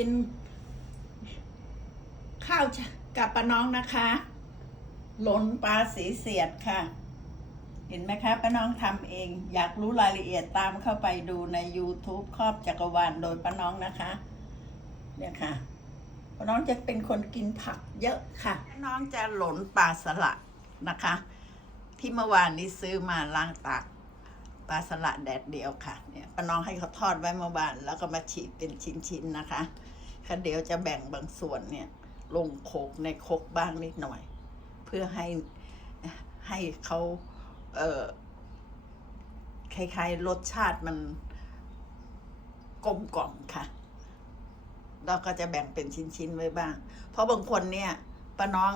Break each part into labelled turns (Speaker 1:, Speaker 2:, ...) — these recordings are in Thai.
Speaker 1: กิน ข้าวกับป้าน้องนะคะหลนปลาสีเสียดค่ะ เห็นไหมคะป้าน้องทำเอง อยากรู้รายละเอียดตามเข้าไปดูใน YouTube ครอบจักรวาลโดยป้าน้องนะคะ เนี่ยค่ะป้าน้องจะเป็นคนกินผักเยอะค่ะป้าน้องจะหลนปลาสลัดนะคะ ที่เมื่อวานนี้ซื้อมาล้างตาก ปลาสลัดแดดเดียวค่ะเนี่ยป้าน้องให้เขาทอดไว้เมื่อวานแล้วก็มาฉีกเป็นชิ้นๆนะคะค่ะเดี๋ยวจะแบ่งบางส่วนเนี่ยลงโขกในโคกบ้างนิดหน่อย เพื่อให้ให้เขาเออคล้ายๆรสชาติมันกลมกล่อมค่ะเราก็จะแบ่งเป็นชิ้นๆไว้บ้าง เพราะบางคนเนี่ยป้าน้อง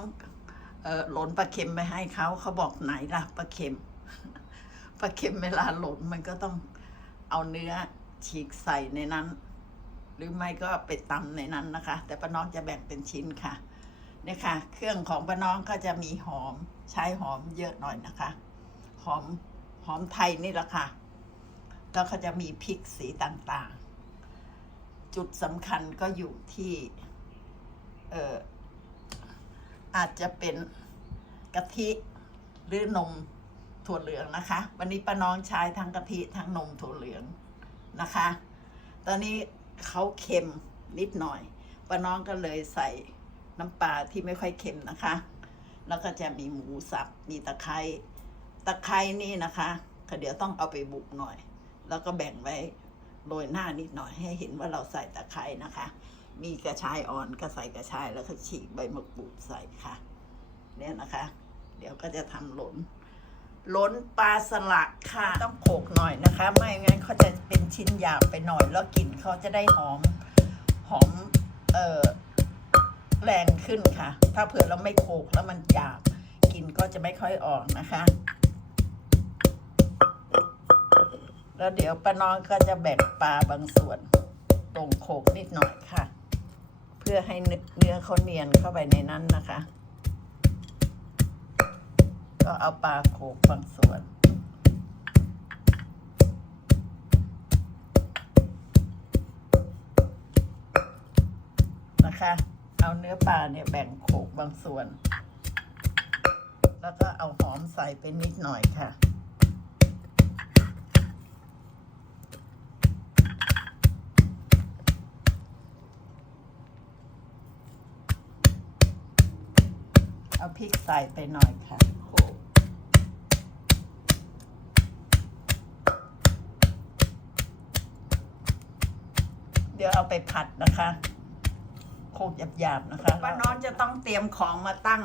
Speaker 1: เอ่อหลนปลาเค็มไปให้เขาเขาบอกไหนล่ะปลาเค็ม ปลาเค็มเวลาหลนมันก็ต้องเอาเนื้อฉีกใส่ในนั้น หรือไม่ก็ไปตำในนั้นนะคะ แต่ป้าน้องจะแบ่งเป็นชิ้นค่ะเนี่ยค่ะ เครื่องของป้าน้องก็จะมีหอมใช้หอมเยอะหน่อยนะคะ หอมหอมไทยนี่แหละค่ะแล้วก็จะมีพริกสีต่างๆ จุดสำคัญก็อยู่ที่เอ่ออาจจะเป็นกะทิหรือนม ถั่วเหลืองนะคะ วันนี้ป้าน้องใช้ทั้งกะทิทั้งนมถั่วเหลืองนะคะ ตอนนี้เขาเค็มนิดหน่อยป้าน้องก็เลยใส่น้ำปลาที่ไม่ค่อยเค็มนะคะ แล้วก็จะมีหมูสับมีตะไคร้ตะไคร้นี่นะคะก็เดี๋ยวต้องเอาไปบุกหน่อย แล้วก็แบ่งไว้โรยหน้านิดหน่อยให้เห็นว่าเราใส่ตะไคร้นะคะ มีกระชายอ่อนก็ใส่กระชายแล้วก็ฉีกใบมะกรูดใส่ค่ะ เนี่ยนะคะ เดี๋ยวก็จะทำหล่น ล้นปลาสลัดค่ะ ต้องโขกหน่อยนะคะ ไม่งั้นเขาจะเป็นชิ้นหยาบไปหน่อย แล้วกลิ่นเขาจะได้หอมหอมเอ่อแรงขึ้นค่ะ ถ้าเผื่อเราไม่โขกแล้วมันหยาบกลิ่นก็จะไม่ค่อยออกนะคะ แล้วเดี๋ยวป้าน้องก็จะแบ่งปลาบางส่วนตรงโขกนิดหน่อยค่ะ เพื่อให้เนื้อเขาเนียนเข้าไปในนั้นนะคะ ก็เอาปลาโขกบางส่วนนะคะ เอาเนื้อปลาเนี่ยแบ่งโขกบางส่วน แล้วก็เอาหอมใส่ไปนิดหน่อยค่ะ เอาพริกใส่ไปหน่อยค่ะโขกเดี๋ยวเอาไปผัดนะคะโคกหยาบๆนะคะป้าน้องจะต้องเตรียมของมาตั้ง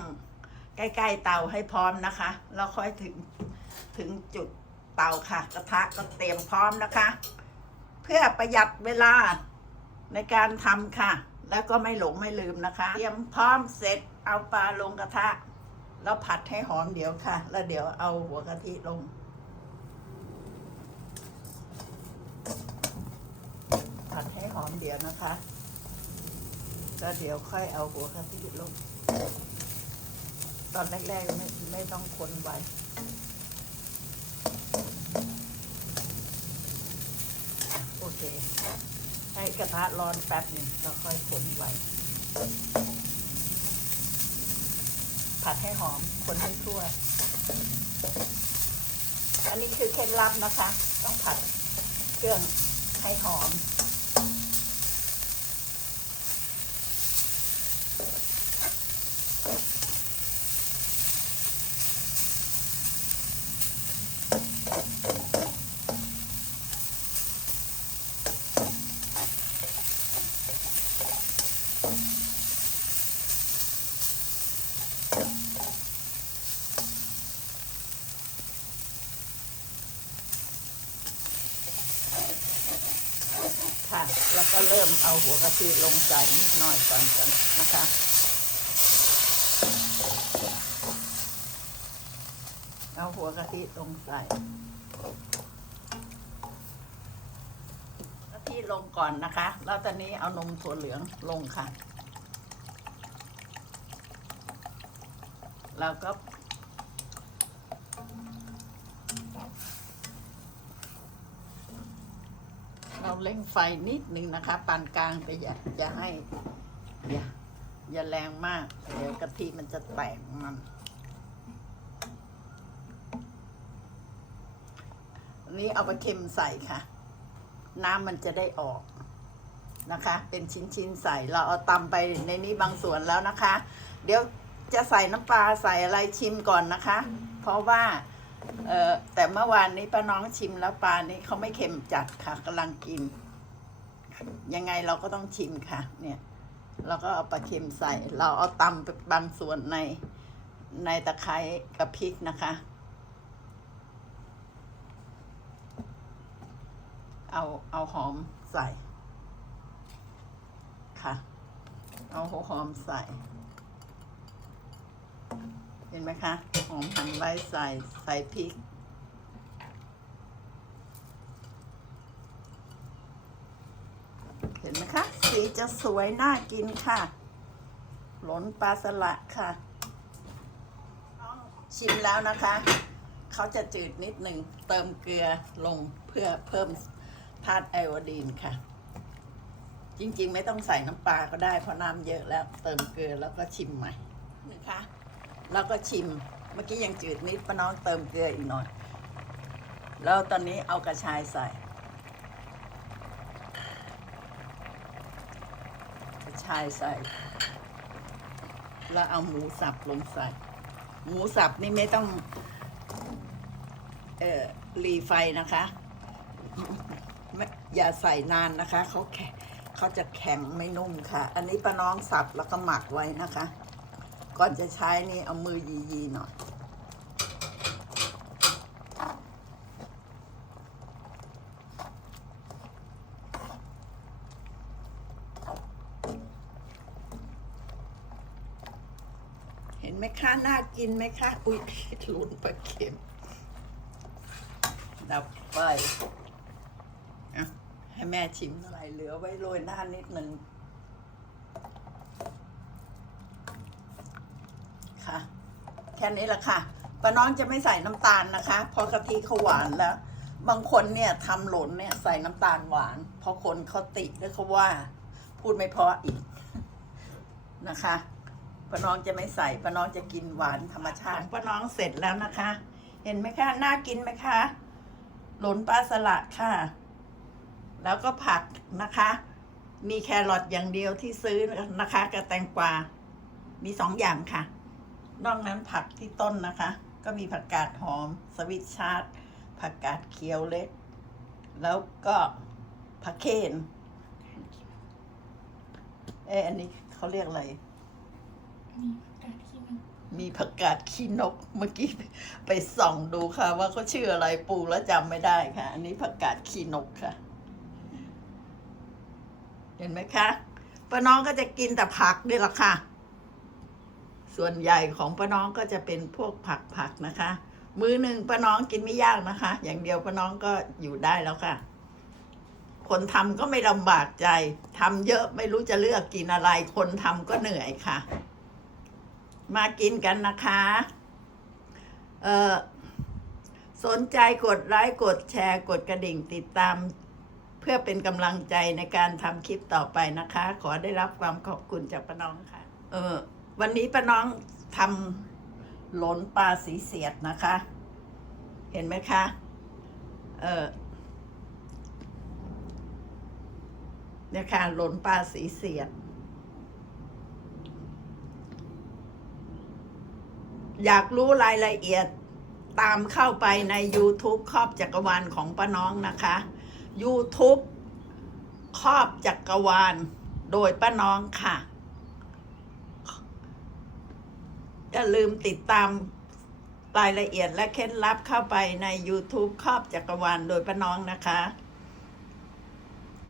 Speaker 1: ใกล้ๆเตาให้พร้อมนะคะ แล้วค่อยถึงถึงจุดเตาค่ะ กระทะก็เตรียมพร้อมนะคะ เพื่อประหยัดเวลาในการทำค่ะ แล้วก็ไม่หลงไม่ลืมนะคะ เตรียมพร้อมเสร็จเอาปลาลงกระทะ แล้วผัดให้หอมเดี๋ยวค่ะ แล้วเดี๋ยวเอาหัวกะทิลง ผัดใหอมเดี๋ยวนะคะ ก็เดี๋ยวค่อยเอาหัวกะทิลง ตอนแรกๆไม่ไม่ต้องคนไว้โอเค ให้กระทะร้อนแป๊บหนึ่งแล้วค่อยคนไว้ผัดให้หอม คนให้ทั่ว อันนี้คือเคล็ดลับนะคะ ต้องผัดเครื่องให้หอม ค่ะ แล้วก็เริ่มเอาหัวกะทิลงใส่นิดหน่อยก่อนกันนะคะ เอาหัวกะทิลงใส่กะทิลงก่อนนะคะ แล้วตอนนี้เอานมถั่วเหลืองลงค่ะ แล้วก็ เราเร่งไฟนิดนึงนะคะ ปานกลางไปอย่าอย่าให้ อย่าอย่าแรงมาก เดี๋ยวกะทิมันจะแตกมัน อันนี้เอาไปเค็มใส่ค่ะ น้ำมันจะได้ออกนะคะ เป็นชิ้นๆใส่เราเอาตำไปในนี้บางส่วนแล้วนะคะ เดี๋ยวจะใส่น้ำปลาใส่อะไรชิมก่อนนะคะ เพราะว่า เออแต่เมื่อวานนี้ป้าน้องชิมแล้วปลานี้เขาไม่เค็มจัดค่ะกำลังกิน ยังไงเราก็ต้องชิมค่ะ เนี่ยเราก็เอาปลาเค็มใส่ เราเอาตำบางส่วนในในตะไคร้กับพริกนะคะ เอาเอาหอมใส่ ค่ะ เอาหัวหอมใส่ ห็นไหมคะ หอมหั่นไว้ใส่ใส่พริก เห็นไหมคะ สีจะสวยน่ากินค่ะ หลนปลาสละค่ะ ชิมแล้วนะคะ เขาจะจืดนิดหนึ่ง เติมเกลือลงเพื่อเพิ่มธาตุไอโอดีนค่ะจริงๆ ไม่ต้องใส่น้ำปลาก็ได้เพราะน้ำเยอะแล้วเติมเกลือแล้วก็ชิมใหม่นะคะ แล้วก็ชิม เมื่อกี้ยังจืดนิดป้าน้องเติมเกลืออีกหน่อย แล้วตอนนี้เอากระชายใส่ กระชายใส่ แล้วเอาหมูสับลงใส่ หมูสับนี่ไม่ต้อง เอ่อรีไฟนะคะไม่อย่าใส่นานนะคะเขาแข็งเขาจะแข็งไม่นุ่มค่ะ อันนี้ป้าน้องสับแล้วก็หมักไว้นะคะ ก่อนจะใช้นี่เอามือยีๆหน่อยเห็นไหมคะ น่ากินไหมคะ อุ้ยลุ้นปลาเค็ม ดับไฟให้แม่ชิมอะไรเหลือไว้โรยหน้านิดหนึ่ง คะ แค่นี้แหละค่ะป้าน้องจะไม่ใส่น้ำตาลนะคะเพราะกะทิเขาหวานแล้ว บางคนเนี่ยทำหล่นเนี่ยใส่น้ำตาลหวาน เพราะคนเขาติแล้วเขาว่า พูดไม่เพราะอีกนะคะป้าน้องจะไม่ใส่ป้าน้องจะกินหวานธรรมชาติป้าน้องเสร็จแล้วนะคะ เห็นไหมคะน่ากินไหมคะหลนปลาสลัดค่ะ แล้วก็ผักนะคะ มีแครอทอย่างเดียวที่ซื้อนะคะกับแตงกวา มีสองอย่างค่ะ นอกนั้นผักที่ต้นนะคะ ก็มีผักกาดหอม สวิตชาร์ดผักกาดเขียวเล็ก แล้วก็ผักเคนเอะอันนี้เขาเรียกอะไรมีผักกาดขี้นกมีผักกาดขี้นก เมื่อกี้ไปส่องดูค่ะ ว่าเขาชื่ออะไรปลูกแล้วจำไม่ได้ค่ะ อันนี้ผักกาดขี้นกค่ะ เห็นไหมคะป้าน้องก็จะกินแต่ผักนี่แหละค่ะ ส่วนใหญ่ของป้าน้องก็จะเป็นพวกผักผักนะคะ มือหนึ่งป้าน้องกินไม่ยากนะคะ อย่างเดียวป้าน้องก็อยู่ได้แล้วค่ะ คนทำก็ไม่ลำบากใจทำเยอะไม่รู้จะเลือกกินอะไร คนทำก็เหนื่อยค่ะ มากินกันนะคะเออสนใจกดไลค์กดแชร์กดกระดิ่งติดตามเพื่อเป็นกำลังใจในการทำคลิปต่อไปนะคะ ขอได้รับความขอบคุณจากป้าน้องค่ะ เออ วันนี้ป้าน้องทำหลนปลาสีเสียดนะคะ เห็นไหมคะ เออเนี่ยค่ะหลนปลาสีเสียด อยากรู้รายละเอียดตามเข้าไปใน YouTube ครอบจักรวาลของป้าน้องนะคะ YouTube ครอบจักรวาลโดยป้าน้องค่ะ อย่าลืมติดตามรายละเอียดและเคล็ดลับเข้าไปใน YouTube ครอบจักรวาลโดยป้าน้องนะคะ